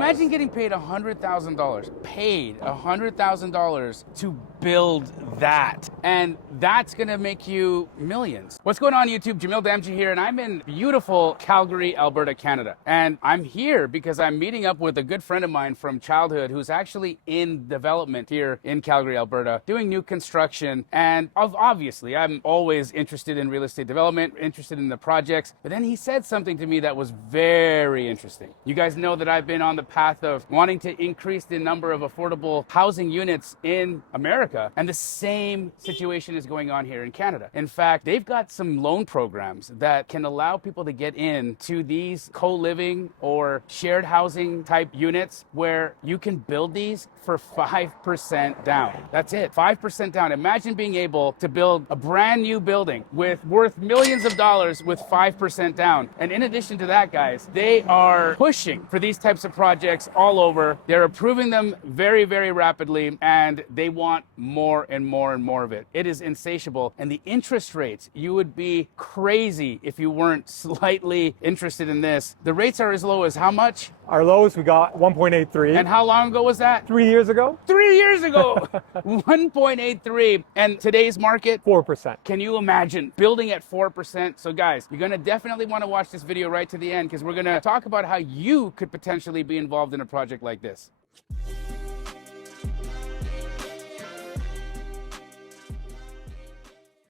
Imagine getting paid $100,000, paid $100,000 to build that. And that's gonna make you millions. What's going on YouTube? Jamil Damji here, and I'm in beautiful Calgary, Alberta, Canada. And I'm here because I'm meeting up with a good friend of mine from childhood who's actually in development here in Calgary, Alberta, doing new construction. And obviously, I'm always interested in real estate development, interested in the projects. But then he said something to me that was very interesting. You guys know that I've been on the path of wanting to increase the number of affordable housing units in America. And the same situation is going on here in Canada. In fact, they've got some loan programs that can allow people to get into these co-living or shared housing type units where you can build these for 5% down. That's it, 5% down. Imagine being able to build a brand new building worth millions of dollars with 5% down. And in addition to that, guys, they are pushing for these types of projects all over. They're approving them very, very rapidly, and they want more and more and more of it. It is insatiable. And the interest rates, you would be crazy if you weren't slightly interested in this. The rates are as low as how much? Our lowest, we got 1.83. And how long ago was that? 3 years ago? 3 years ago, 1.83. And today's market? 4%. Can you imagine building at 4%? So guys, you're gonna definitely wanna watch this video right to the end because we're gonna talk about how you could potentially be involved in a project like this.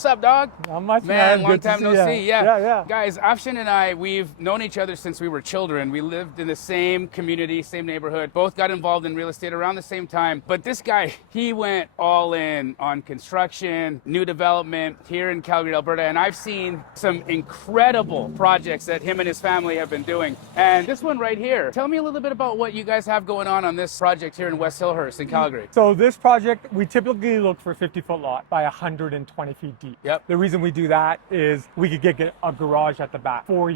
What's up, dog? Not much, man. Long Good time no to see. Yeah. Guys, Afshin and I, we've known each other since we were children. We lived in the same community, same neighborhood. Both got involved in real estate around the same time. But this guy, he went all in on construction, new development here in Calgary, Alberta. And I've seen some incredible projects that him and his family have been doing. And this one right here, tell me a little bit about what you guys have going on this project here in West Hillhurst in Calgary. So this project, we typically look for a 50-foot lot by 120 feet deep. Yep. The reason we do that is we could get a garage at the back, 4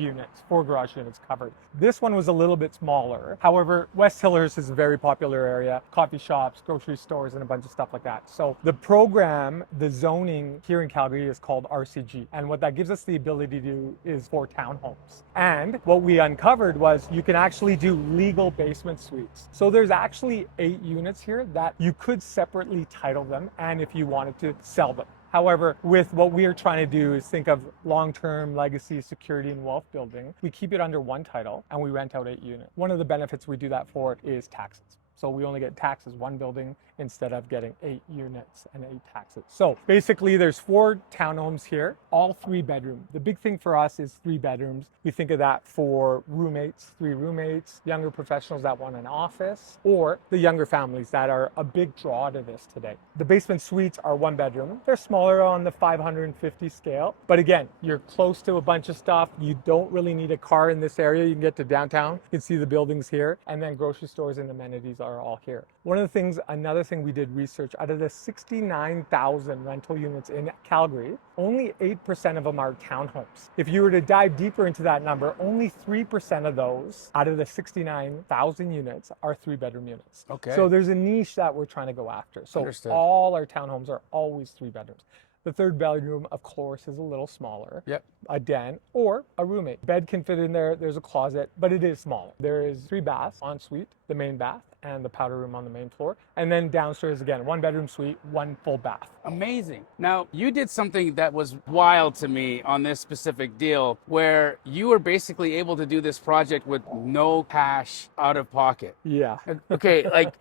garage units covered. This one was a little bit smaller. However, West Hillhurst is a very popular area, coffee shops, grocery stores, and a bunch of stuff like that. So the program, the zoning here in Calgary is called RCG. And what that gives us the ability to do is for townhomes. And what we uncovered was you can actually do legal basement suites. So there's actually 8 units here that you could separately title them and if you wanted to sell them. However, with what we are trying to do is think of long-term legacy, security, and wealth building. We keep it under one title and we rent out 8 units. One of the benefits we do that for is taxes. So we only get taxed as 1 building instead of getting 8 units and 8 taxes. So basically there's 4 townhomes here, all 3 bedroom. The big thing for us is 3 bedrooms. We think of that for roommates, 3 roommates, younger professionals that want an office, or the younger families that are a big draw to this today. The basement suites are 1 bedroom. They're smaller on the 550 scale. But again, you're close to a bunch of stuff. You don't really need a car in this area. You can get to downtown. You can see the buildings here. And then grocery stores and amenities are all here. Another thing we did research, out of the 69,000 rental units in Calgary, only 8% of them are townhomes. If you were to dive deeper into that number, only 3% of those out of the 69,000 units are 3-bedroom units. Okay. So there's a niche that we're trying to go after. So Understood. All our townhomes are always 3 bedrooms. The 3rd bedroom, of course, is a little smaller. Yep. A den or a roommate. Bed can fit in there. There's a closet, but it is smaller. There is 3 baths en suite, the main bath and the powder room on the main floor. And then downstairs, again, 1-bedroom suite, 1 full bath. Amazing. Now, you did something that was wild to me on this specific deal where you were basically able to do this project with no cash out of pocket. Yeah. Okay, like,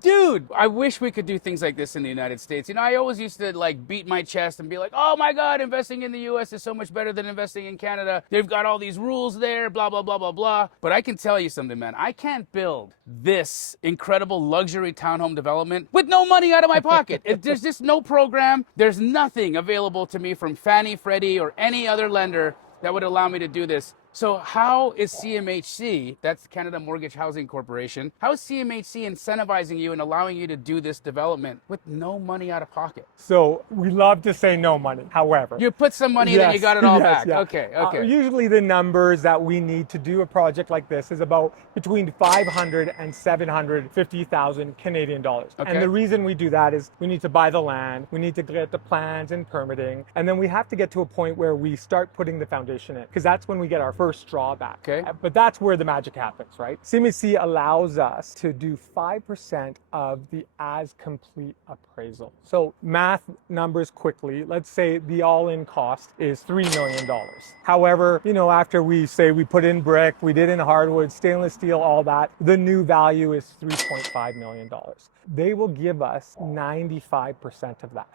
dude, I wish we could do things like this in the United States. You know, I always used to like beat my chest and be like, oh my God, investing in the US is so much better than investing in Canada. They've got all these rules there, blah, blah, blah, blah, blah. But I can tell you something, man. I can't build this incredible luxury townhome development with no money out of my pocket. There's just no program. There's nothing available to me from Fannie, Freddie, or any other lender that would allow me to do this. So how is CMHC, that's Canada Mortgage Housing Corporation, how is CMHC incentivizing you and allowing you to do this development with no money out of pocket? So we love to say no money. However, you put some money, then you got it all back. Yeah. Okay. Usually the numbers that we need to do a project like this is about between 500 and 750,000 Canadian dollars. Okay. And the reason we do that is we need to buy the land, we need to get the plans and permitting, and then we have to get to a point where we start putting the foundation in, because that's when we get our first drawback. Okay. But that's where the magic happens, right? CMHC allows us to do 5% of the as complete appraisal. So math numbers quickly, let's say the all-in cost is $3 million. However, after we say we put in brick, we did in hardwood, stainless steel, all that, the new value is $3.5 million. They will give us 95% of that.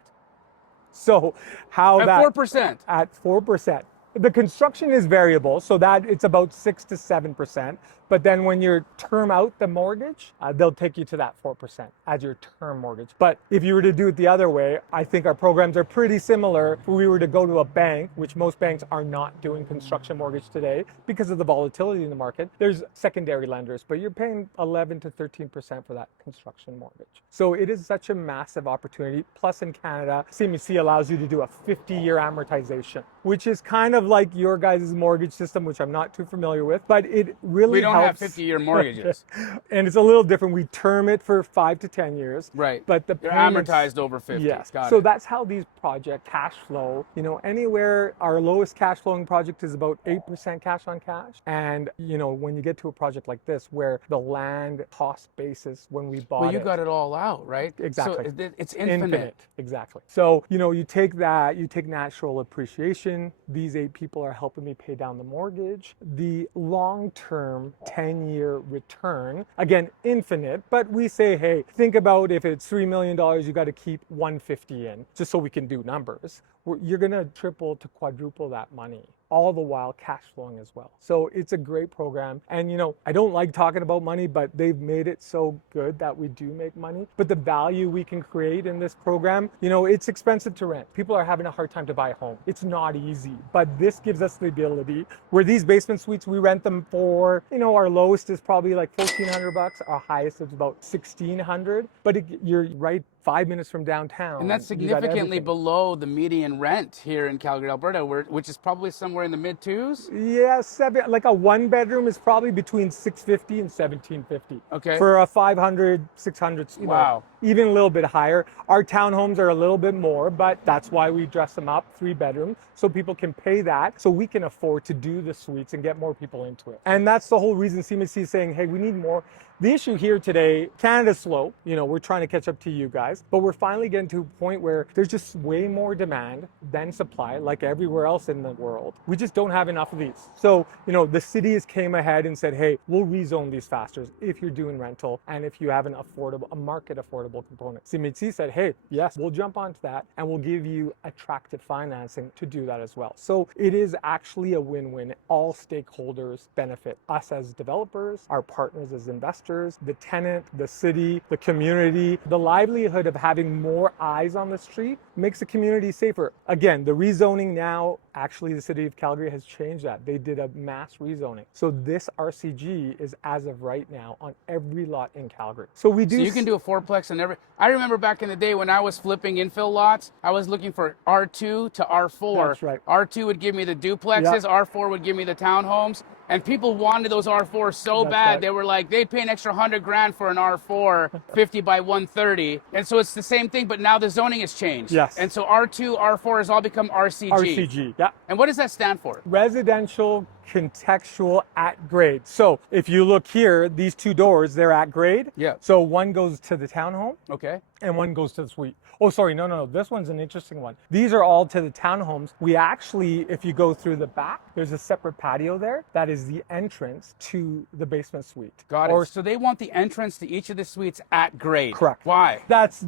So how at that 4%. At 4%. The construction is variable, so that it's about 6 to 7%. But then when you term out the mortgage, they'll take you to that 4% as your term mortgage. But if you were to do it the other way, I think our programs are pretty similar. If we were to go to a bank, which most banks are not doing construction mortgage today because of the volatility in the market, there's secondary lenders, but you're paying 11 to 13% for that construction mortgage. So it is such a massive opportunity. Plus in Canada, CMHC allows you to do a 50-year amortization, which is kind of like your guys' mortgage system, which I'm not too familiar with, but it really helps. We don't have 50-year mortgages. And it's a little different. We term it for 5 to 10 years. Right. But they're amortized over 50. Yes. Got so it. that's how these project cash flow, anywhere our lowest cash flowing project is about 8% cash on cash. And, when you get to a project like this where the land cost basis when we bought you got it all out, right? Exactly. So it's infinite. Exactly. So, you take that, you take natural appreciation. These 8 people are helping me pay down the mortgage. The long-term 10-year return, again, infinite, but we say, hey, think about if it's $3 million, you got to keep 150 in, just so we can do numbers. You're going to triple to quadruple that money, all the while cash flowing as well. So it's a great program. And, I don't like talking about money, but they've made it so good that we do make money. But the value we can create in this program, it's expensive to rent. People are having a hard time to buy a home. It's not easy, but this gives us the ability where these basement suites, we rent them for, our lowest is probably like $1,400. Our highest is about $1,600, but you're right 5 minutes from downtown. And that's significantly below the median rent here in Calgary, Alberta, which is probably somewhere in the mid twos. Yeah, like a 1-bedroom is probably between $650 and $1,750. Okay. For a 500, 600, wow. Even a little bit higher. Our townhomes are a little bit more, but that's why we dress them up 3-bedroom, so people can pay that, so we can afford to do the suites and get more people into it. And that's the whole reason CMHC is saying, hey, we need more. The issue here today, Canada's slow. We're trying to catch up to you guys, but we're finally getting to a point where there's just way more demand than supply, like everywhere else in the world. We just don't have enough of these. So, the city has came ahead and said, hey, we'll rezone these faster if you're doing rental and if you have a market affordable component. CMHC said, hey, yes, we'll jump onto that and we'll give you attractive financing to do that as well. So it is actually a win-win. All stakeholders benefit. Us as developers, our partners as investors, the tenant, the city, the community. The livelihood of having more eyes on the street makes the community safer. Again, the rezoning now, actually the city of Calgary has changed that. They did a mass rezoning. So this RCG is as of right now on every lot in Calgary. So you can do a fourplex and every. I remember back in the day when I was flipping infill lots, I was looking for R2 to R4. That's right. R2 would give me the duplexes, Yep. R4 would give me the townhomes. And people wanted those R4s so bad, right. They were like, they'd pay an extra $100,000 for an R4, 50 by 130. And so it's the same thing, but now the zoning has changed. Yes. And so R2, R4 has all become RCG. RCG, yeah. And what does that stand for? Residential contextual at grade. So if you look here, these 2 doors, they're at grade. Yeah. So one goes to the townhome. Okay. And one goes to the suite. Oh, sorry, no. This one's an interesting one. These are all to the townhomes. We actually, if you go through the back, there's a separate patio there. That is the entrance to the basement suite. Got it. So they want the entrance to each of the suites at grade. Correct. Why?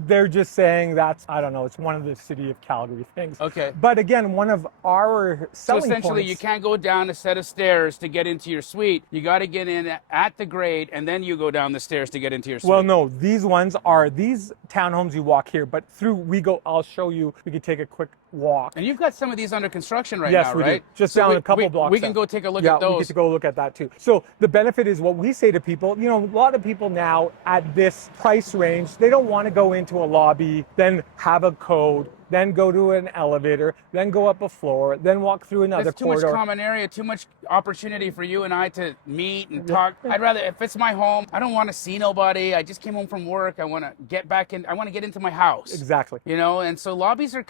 They're just saying I don't know, it's one of the city of Calgary things. Okay. But again, one of our selling So essentially, points, you can't go down a set of stairs to get into your suite. You got to get in at the grade, and then you go down the stairs to get into your suite. Well, no, these townhomes you walk here, but I'll show you, we could take a quick walk. And you've got some of these under construction right yes, now, we right? do. Just down a couple blocks. We can go take a look at those. Yeah, we get to go look at that too. So the benefit is what we say to people, a lot of people now at this price range, they don't want to go into a lobby, then have a code, then go to an elevator, then go up a floor, then walk through another corridor. Too much common area, too much opportunity for you and I to meet and talk. I'd rather, if it's my home, I don't want to see nobody. I just came home from work. I want to get back in. I want to get into my house. Exactly. And so lobbies are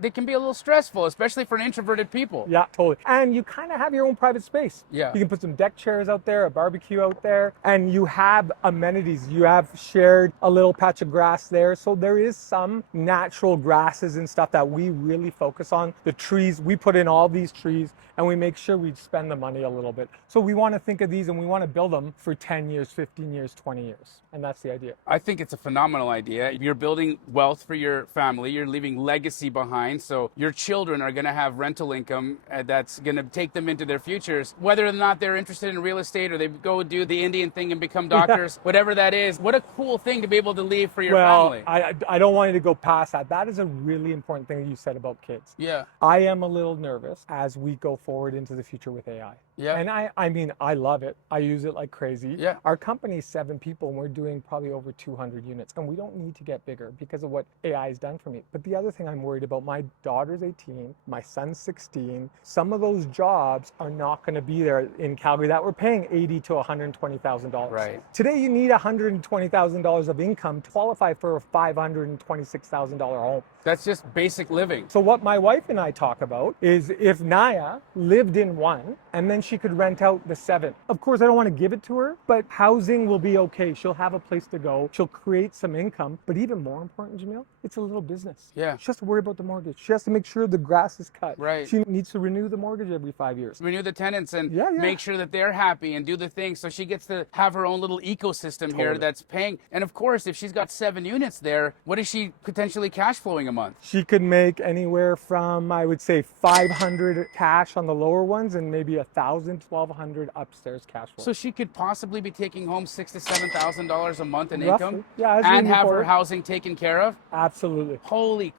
they it can be a little stressful, especially for an introverted people. Yeah, totally. And you kind of have your own private space. Yeah. You can put some deck chairs out there, a barbecue out there, and you have amenities. You have shared a little patch of grass there. So there is some natural grasses and stuff that we really focus on. The trees, we put in all these trees and we make sure we spend the money a little bit. So we want to think of these and we want to build them for 10 years, 15 years, 20 years. And that's the idea. I think it's a phenomenal idea. You're building wealth for your family. You're leaving legacy behind. So your children are going to have rental income that's going to take them into their futures, whether or not they're interested in real estate or they go do the Indian thing and become doctors, whatever that is. What a cool thing to be able to leave for your family. I don't want you to go past that. That is a really important thing that you said about kids. Yeah. I am a little nervous as we go forward into the future with AI. Yeah. And I mean, I love it. I use it like crazy. Yeah. Our company is 7 people and we're doing probably over 200 units. And we don't need to get bigger because of what AI has done for me. But the other thing I'm worried about, my daughter's 18, my son's 16. Some of those jobs are not going to be there in Calgary that we're paying $80,000 to $120,000. Right. Today, you need $120,000 of income to qualify for a $526,000 home. That's just basic living. So what my wife and I talk about is if Naya lived in one and then she could rent out the 7. Of course, I don't want to give it to her, but housing will be okay. She'll have a place to go. She'll create some income. But even more important, Jamil, it's a little business. Yeah. She has to worry about the mortgage. She has to make sure the grass is cut. Right. She needs to renew the mortgage every 5 years. Renew the tenants and Yeah. make sure that they're happy and do the things. So she gets to have her own little ecosystem here that's paying. And of course, if she's got 7 units there, what is she potentially cash flowing a month? She could make anywhere from, I would say, 500 cash on the lower ones and maybe 1,000, 1,200 upstairs cash flow. So she could possibly be taking home $6,000 to $7,000 a month in Roughly. income, Yeah, that's and moving have her forward. housing taken care of. Absolutely. Holy!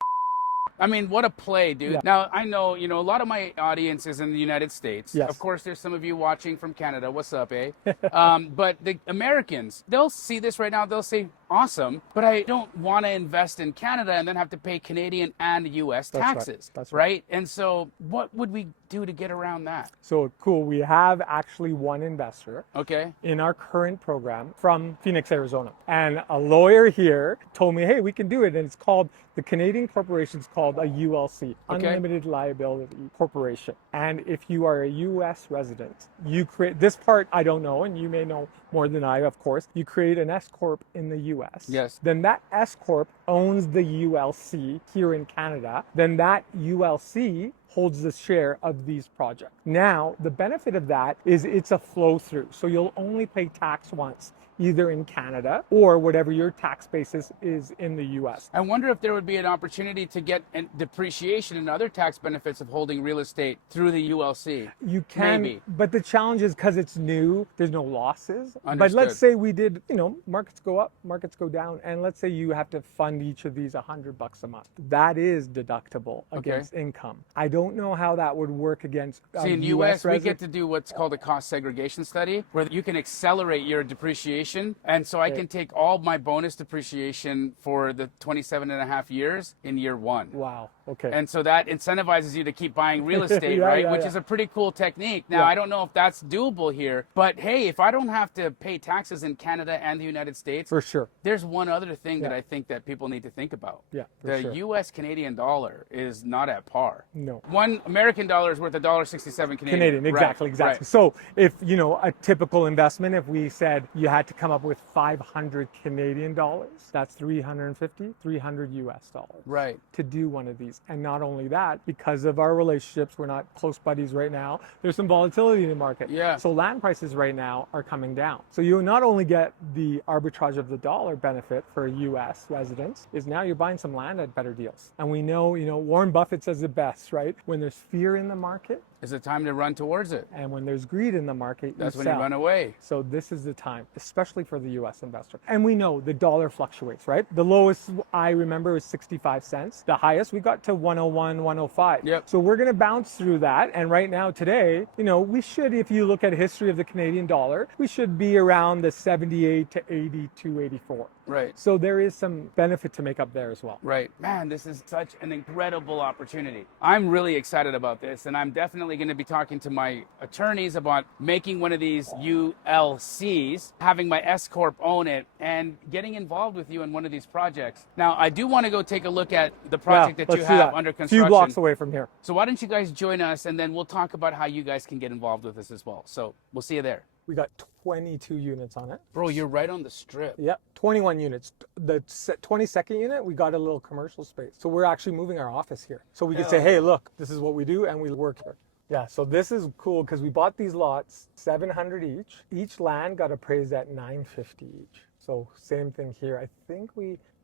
I mean, what a play, dude. Yeah. Now, I know, a lot of my audience is in the United States. Yes. Of course, there's some of you watching from Canada. What's up, eh? But the Americans, they'll see this right now. They'll say, awesome, but I don't want to invest in Canada and then have to pay Canadian and US taxes. That's right. And so what would we do to get around that? So cool. We have actually one investor Okay. in our current program from Phoenix, Arizona. And a lawyer here told me, hey, we can do it. And it's called, the Canadian corporation's called a ULC, Okay. Unlimited Liability Corporation. And if you are a US resident, you create, this part I don't know, and you may know more than I, of course, you create an S Corp in the US. Yes. Then that S Corp owns the ULC here in Canada. Then that ULC holds the share of these projects. Now, the benefit of that is it's a flow through. So you'll only pay tax once, either in Canada or whatever your tax basis is in the US. I wonder if there would be an opportunity to get depreciation and other tax benefits of holding real estate through the ULC. You can, Maybe. but the challenge is because it's new, there's no losses. But Understood. let's say we did, markets go up, markets go down, and let's say you have to fund each of these $100 a month. That is deductible against income. I don't know how that would work against See, in US, we get to do what's called a cost segregation study, where you can accelerate your depreciation. And so I can take all my bonus depreciation for the 27 and a half years in year 1. Wow. Okay. And so that incentivizes you to keep buying real estate, Yeah, right? yeah, Which yeah. is a pretty cool technique. Now, I don't know if that's doable here, but hey, if I don't have to pay taxes in Canada and the United States, For sure. there's one other thing that Yeah. I think that people need to think about. Yeah, for The sure. US Canadian dollar is not at par. No. One American dollar is worth $1.67 Canadian. Canadian, exactly, Right, exactly. right. So if, a typical investment, if we said you had to come up with 500 Canadian dollars, that's 300 US dollars. Right. To do one of these. And not only that, because of our relationships, we're not close buddies right now, there's some volatility in the market. Yeah. So land prices right now are coming down. So you not only get the arbitrage of the dollar benefit for US residents, is now you're buying some land at better deals. And we know, Warren Buffett says it best, right? When there's fear in the market, Is it time to run towards it? and when there's greed in the market, That's you when sell. you run away. So this is the time, especially for the US investor. And we know the dollar fluctuates, right? The lowest I remember is 65 cents. The highest we got to 101, 105. Yep. So we're going to bounce through that. And right now today, we should, if you look at history of the Canadian dollar, we should be around the 78 to 82, 84. Right. So there is some benefit to make up there as well. Right. Man, this is such an incredible opportunity. I'm really excited about this, and I'm definitely going to be talking to my attorneys about making one of these ULCs, having my S Corp own it, and getting involved with you in one of these projects. Now, I do want to go take a look at the project that you let's do have that. under A construction. few blocks away from here. So why don't you guys join us, and then we'll talk about how you guys can get involved with this as well. So we'll see you there. We got 22 units on it. Bro, you're right on the strip. Yep, 21 units. The 22nd unit, we got a little commercial space. So we're actually moving our office here. So we could say, hey, look, this is what we do, and we work here. Yeah, so this is cool because we bought these lots, 700 each. Each land got appraised at 950 each. So same thing here. I think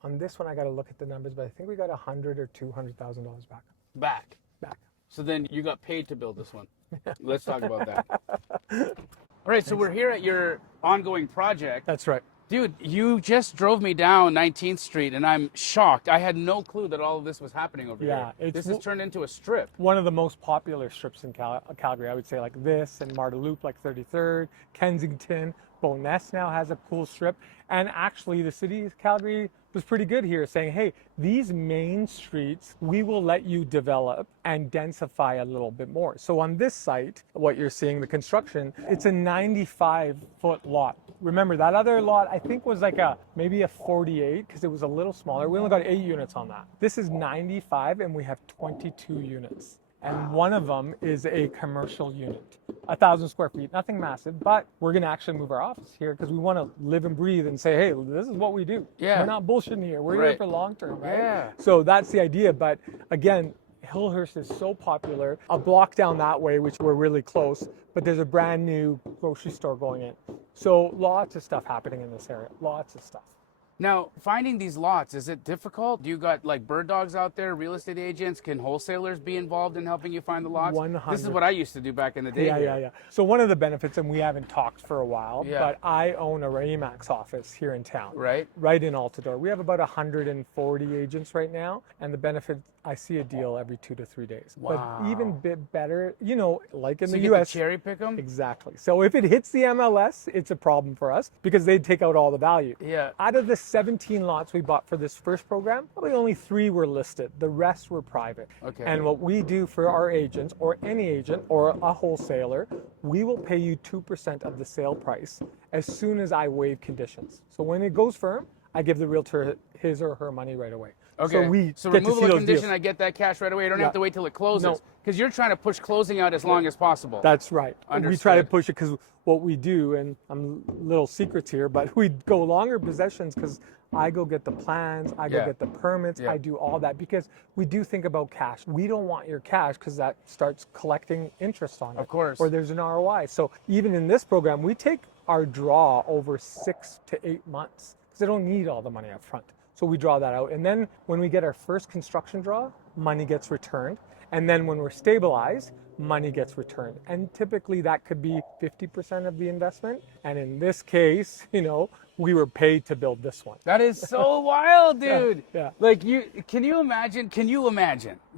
on this one, I got to look at the numbers, but I think we got $100,000 or $200,000 back. Back. So then you got paid to build this one. Let's talk about that. All right, so we're here at your ongoing project. That's right. Dude, you just drove me down 19th Street, and I'm shocked. I had no clue that all of this was happening over here. This has turned into a strip. One of the most popular strips in Calgary, I would say, like this, and Marda Loop, like 33rd, Kensington, Bowness now has a cool strip. And actually, the city of Calgary was pretty good here, saying, hey, these main streets, we will let you develop and densify a little bit more. So on this site, what you're seeing, the construction, it's a 95-foot lot. Remember, that other lot, I think, was like maybe a 48, because it was a little smaller. We only got 8 units on that. This is 95, and we have 22 units. And one of them is a commercial unit, 1,000 square feet, nothing massive, but we're going to actually move our office here because we want to live and breathe and say, hey, this is what we do. Yeah. We're not bullshitting here. We're here for long term, right? Yeah. So that's the idea. But again, Hillhurst is so popular. A block down that way, which we're really close, but there's a brand new grocery store going in. So lots of stuff happening in this area, lots of stuff. Now, finding these lots, is it difficult? Do you got like bird dogs out there, real estate agents? Can wholesalers be involved in helping you find the lots? 100. This is what I used to do back in the day. Yeah. So one of the benefits, and we haven't talked for a while, Yeah. but I own a Remax office here in town. Right. Right in Altadore. We have about 140 agents right now, and the benefit, I see a deal every 2 to 3 days. Wow. But even bit better, like in So the you US. get to cherry pick them? Exactly. So if it hits the MLS, it's a problem for us because they take out all the value. Yeah. Out of the 17 lots we bought for this first program, probably only 3 were listed. The rest were private. Okay. And what we do for our agents, or any agent or a wholesaler, we will pay you 2% of the sale price as soon as I waive conditions. So when it goes firm, I give the realtor his or her money right away. Okay. So removal see of those condition, deals. I get that cash right away. I don't Yeah. have to wait till it closes. No. Because you're trying to push closing out as long as possible. That's right. We try to Understood. push it because what we do, and I'm little secrets here, but we go longer possessions because I go get the plans, I go Yeah. get the permits, Yeah. I do all that because we do think about cash. We don't want your cash because that starts collecting interest on it. Of course. Or there's an ROI. So even in this program, we take our draw over 6 to 8 months because they don't need all the money up front. So we draw that out. And then when we get our first construction draw, money gets returned. And then when we're stabilized, money gets returned. And typically that could be 50% of the investment. And in this case, we were paid to build this one. That is so wild, dude. Yeah. Like can you imagine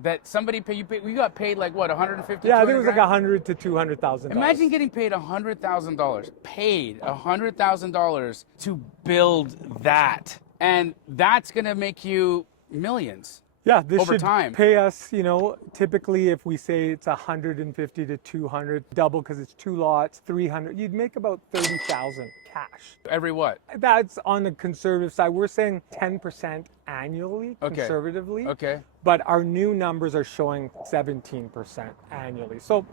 that somebody we got paid like what, 150? Yeah, I think it was 200 like grand? $100,000 to $200,000. Imagine getting paid $100,000, paid $100,000 to build that. And that's going to make you millions. Yeah, this over should time. pay us, typically if we say it's 150 to 200, double because it's 2 lots, 300, you'd make about 30,000 cash. Every what? That's on the conservative side. We're saying 10% annually, Okay. conservatively. Okay. But our new numbers are showing 17% annually. So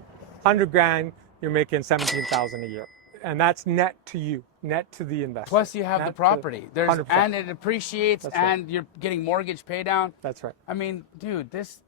100 grand, you're making 17,000 a year. And that's net to you, net to the investor. Plus you have Net the to- property. 100%. And it appreciates That's right. and you're getting mortgage pay down. That's right. I mean, dude, this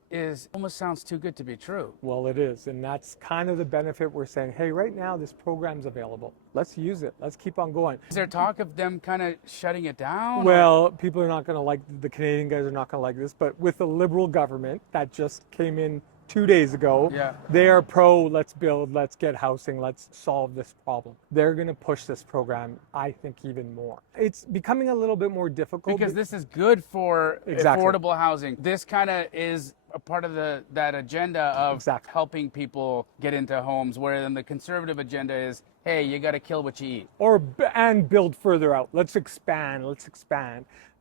almost sounds too good to be true. Well, it is. And that's kind of the benefit we're saying, hey, right now this program's available. Let's use it. Let's keep on going. Is there talk of them kind of shutting it down? Well, people are not going to like, the Canadian guys are not going to like this, but with the Liberal government that just came in 2 days ago. Yeah. They are pro, let's build, let's get housing, let's solve this problem. They're going to push this program, I think, even more. It's becoming a little bit more difficult. Because this is good for Exactly. affordable housing. This kind of is a part of that agenda of Exactly. helping people get into homes, where then the conservative agenda is, hey, you got to kill what you eat. And build further out. Let's expand.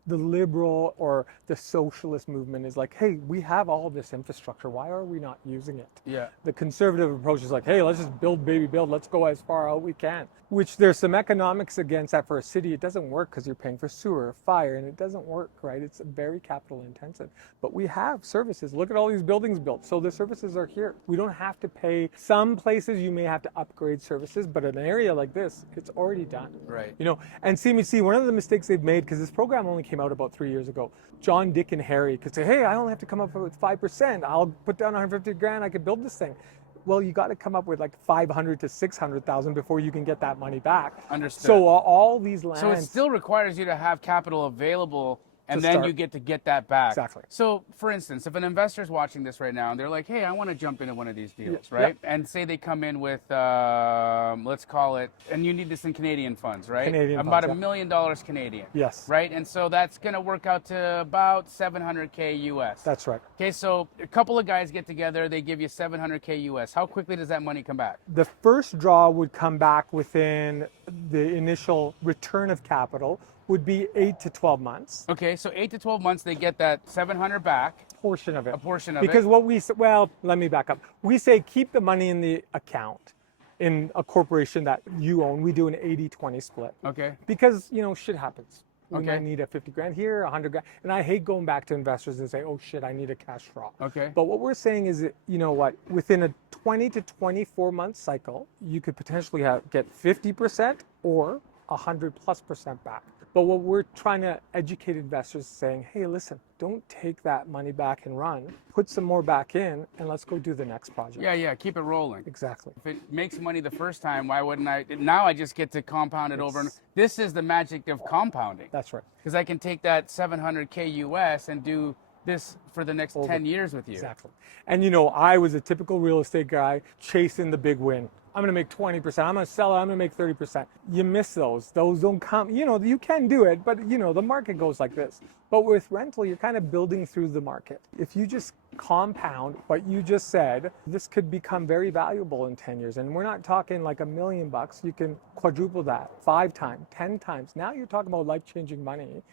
The liberal or the socialist movement is like, hey, we have all this infrastructure. Why are we not using it? Yeah. The conservative approach is like, hey, let's just build, baby, build. Let's go as far out we can. Which there's some economics against that for a city. It doesn't work because you're paying for sewer, fire, and it doesn't work, right? It's very capital intensive. But we have services. Look at all these buildings built. So the services are here. We don't have to pay. Some places you may have to upgrade services, but in an area like this, it's already done. Right. You know, and CMHC, one of the mistakes they've made, because this program only came out about 3 years ago, John, Dick, and Harry could say, hey, I only have to come up with 5%. I'll put down 150 grand. I could build this thing. Well, you got to come up with like 500 to 600,000 before you can get that money back. Understood. So all these lands. So it still requires you to have capital available, and then you get to get that back. Exactly. So, for instance, if an investor's watching this right now and they're like, hey, I want to jump into one of these deals, right? Yeah. And say they come in with, let's call it, and you need this in Canadian funds, right? Canadian about funds, $1 million Canadian. Yes. Right? And so that's going to work out to about 700K US. That's right. Okay, so a couple of guys get together, they give you 700K US. How quickly does that money come back? The first draw would come back within the initial return of capital would be 8 to 12 months. Okay, so 8 to 12 months, they get that 700 back. Portion of it. A portion of because it. what we say, well, let me back up. We say keep the money in the account in a corporation that you own. We do an 80-20 split. Okay. Because, you know, shit happens. We Okay. might need a 50 grand here, 100 grand. And I hate going back to investors and say, oh shit, I need a cash draw. Okay. But what we're saying is, that, you know what, within a 20 to 24 month cycle, you could potentially get 50% or 100+% back. But what we're trying to educate investors is saying, hey, listen, don't take that money back and run. Put some more back in and let's go do the next project. Yeah, keep it rolling. Exactly. If it makes money the first time, why wouldn't I? Now I just get to compound it over. And this is the magic of compounding. That's right. Because I can take that 700K US and do this for the next 10 years with you. Exactly. And you know, I was a typical real estate guy chasing the big win. I'm going to make 20%. I'm going to sell it. I'm going to make 30%. You miss those. Those don't come. You know, you can do it, but you know, the market goes like this. But with rental, you're kind of building through the market. If you just compound what you just said, this could become very valuable in 10 years. And we're not talking like $1 million. You can quadruple that 5 times, 10 times. Now you're talking about life-changing money,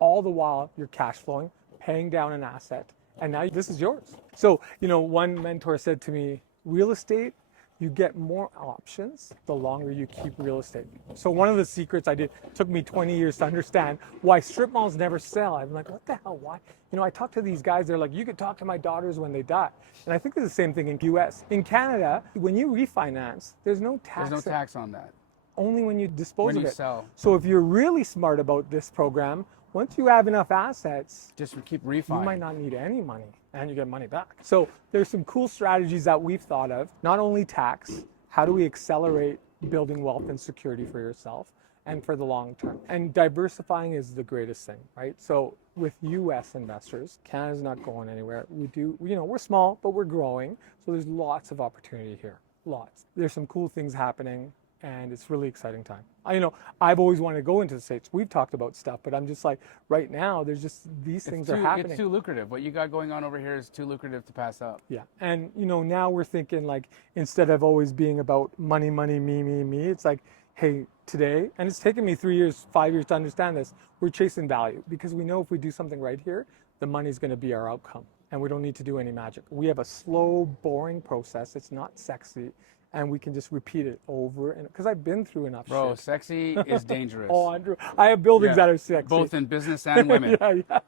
all the while you're cash flowing, paying down an asset, and now this is yours. So, you know, one mentor said to me, real estate, you get more options the longer you keep real estate. So one of the secrets I did, took me 20 years to understand why strip malls never sell. I'm like, what the hell, why? You know, I talk to these guys, they're like, you could talk to my daughters when they die. And I think it's the same thing in US. In Canada, when you refinance, there's no tax. There's no tax on that. Only when you dispose of it. Sell. So if you're really smart about this program, once you have enough assets, just keep refining. You might not need any money and you get money back. So there's some cool strategies that we've thought of, not only tax, how do we accelerate building wealth and security for yourself and for the long term. And diversifying is the greatest thing, right? So with US investors, Canada's not going anywhere. We do, you know, we're small, but we're growing. So there's lots of opportunity here, lots. There's some cool things happening. And it's really exciting time. You know, I've always wanted to go into the States. We've talked about stuff, but I'm just like, right now, there's just these things are happening. It's too lucrative. What you got going on over here is too lucrative to pass up. Yeah, and you know, now we're thinking like, instead of always being about money, money, me, it's like, hey, today, and it's taken me 3 years, 5 years to understand this, we're chasing value because we know if we do something right here, the money's gonna be our outcome. And we don't need to do any magic. We have a slow, boring process. It's not sexy. And we can just repeat it over and because I've been through enough Bro, shit. sexy is dangerous. Oh, Andrew, I have buildings that are sexy. Both in business and women. yeah.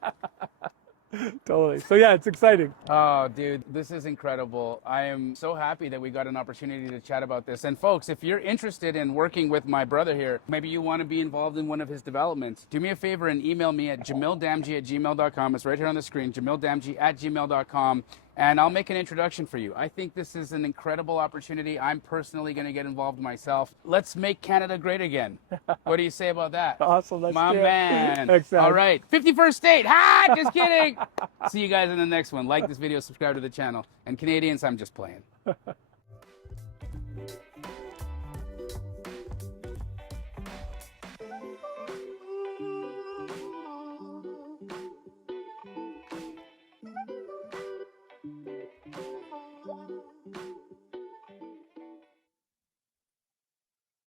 Totally. So yeah, it's exciting. Oh, dude, this is incredible. I am so happy that we got an opportunity to chat about this. And folks, if you're interested in working with my brother here, maybe you want to be involved in one of his developments, do me a favor and email me at jamildamji@gmail.com. It's right here on the screen, jamildamji@gmail.com. and I'll make an introduction for you. I think this is an incredible opportunity. I'm personally going to get involved myself. Let's make Canada great again. What do you say about that? Awesome. Let's My do it. man. Exactly. All right. 51st state. Ha! Just kidding. See you guys in the next one. Like this video, subscribe to the channel. And Canadians, I'm just playing.